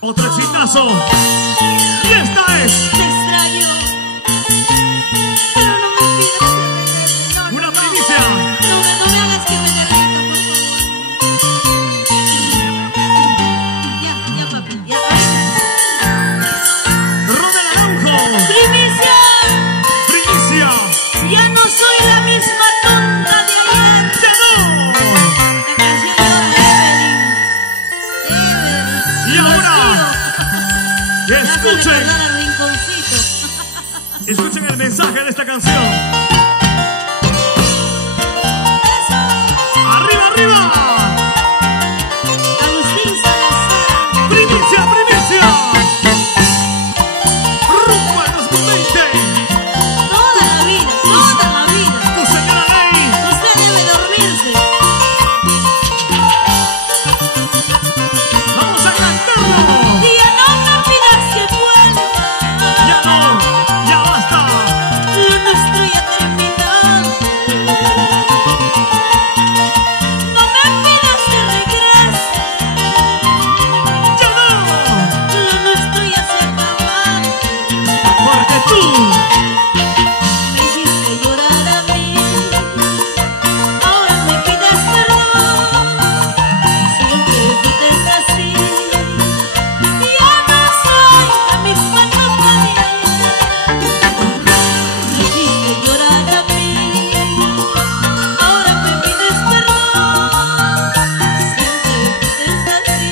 Otro exitazo. Y esta es. Te extraño, pero no me pidas que regrese. No, Una no, primicia. no me hagas que me derrita, por favor. Ya, papi, ya. Ronald Araujo. ¡Primicia! Primicia. Ya no soy la misma tonta de ayer. ¡Ya no! La canción de Evelyn. Y ahora, escuchen. Al rinconcito. Escuchen el mensaje de esta canción. ¡Arriba, arriba! Agustín Salazar. ¡Primicia, primicia! ¡Rumbo al 2020! Toda la vida. ¡Tu señora ley! Usted debe dormirse. ¡Vamos a cantarlo! Y ya no me pidas que vuelva. ¡Ya no! ¡Ya basta! Lo nuestro ya terminó. No me pidas que regrese. ¡Ya no! Lo nuestro ya se acabó. Porque tú Me hiciste llorar a mí. Ahora me pides perdón. Siempre fuiste así. Ya no soy la misma tonta de ayer. Me hiciste llorar a mí. Ahora me pides perdón. Siempre fuiste así.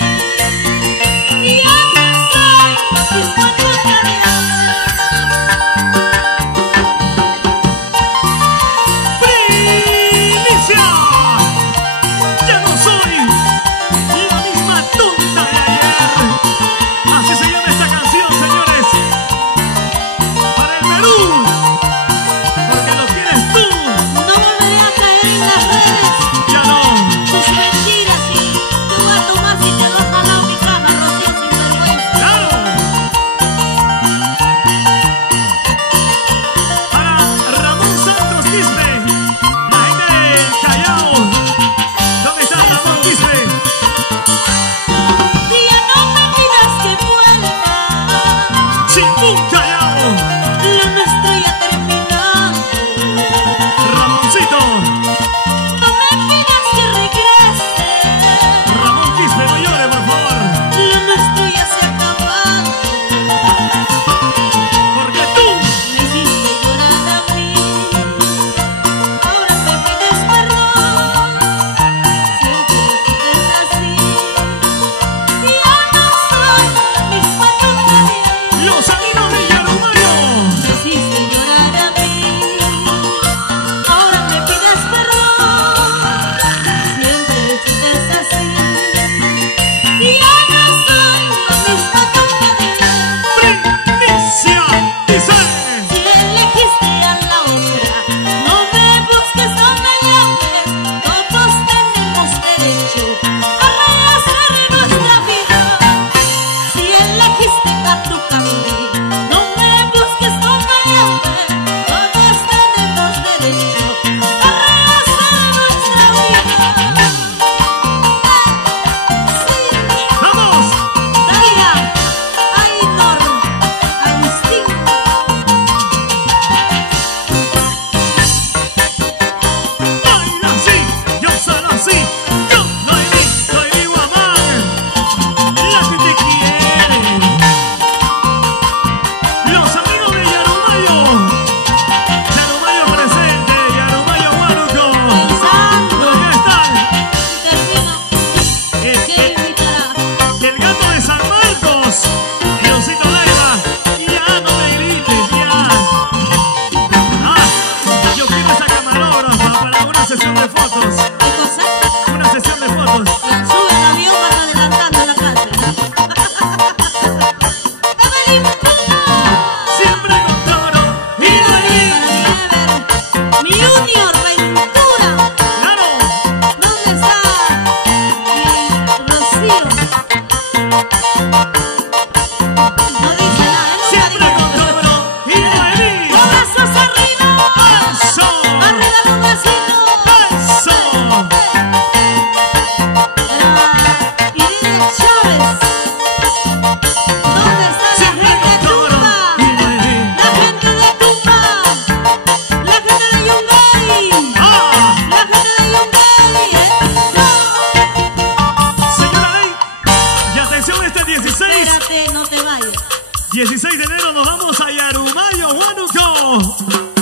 Ya no soy la misma tonta de ayer. 16. Espérate, no te vayas. 16 de enero nos vamos a Yarumayo, Huánuco.